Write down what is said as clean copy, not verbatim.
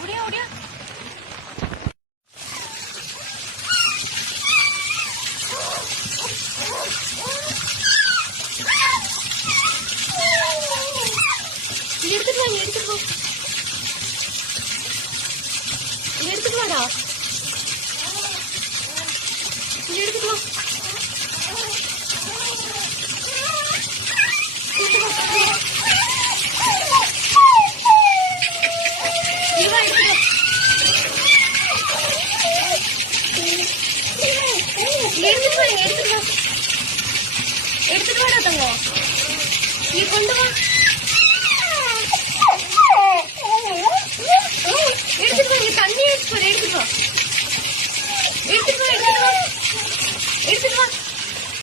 ஓடியா ஓடியா. எடுத்துட்டு வாங்க, எடுத்துட்டு போ, எடுத்துட்டு வாடா, எடுத்துட்டு வா. எடுத்துட்டு வாடா தங்க, நீ கொண்டு வா. எடுத்துட்டு வா, தண்ணி எடுத்து